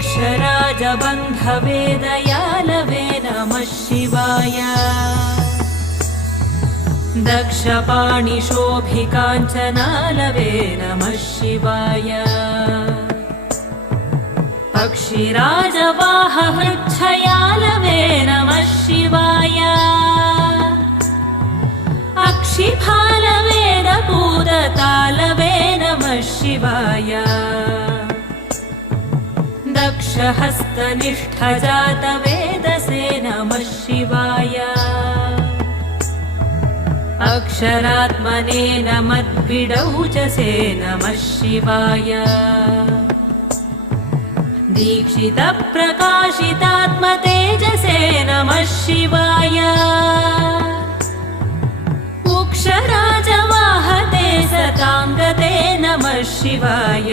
दीक्षराजबन्धवे दयालवे नमः शिवाय दक्षपाणिशोभिकाञ्चनालवे नमः शिवाय पक्षिराजवाहहृच्छयालवे नमः शिवाय अक्षिफालवेदपूततालवे नमः शिवाय दक्षहस्तनिष्ठजातवेदसे नमः शिवाय अक्षरात्मने नमद्भिडौचसे नमः शिवाय दीक्षितप्रकाशितात्मतेजसे नमः शिवाय उक्षराजवाहते सताङ्गते नमः शिवाय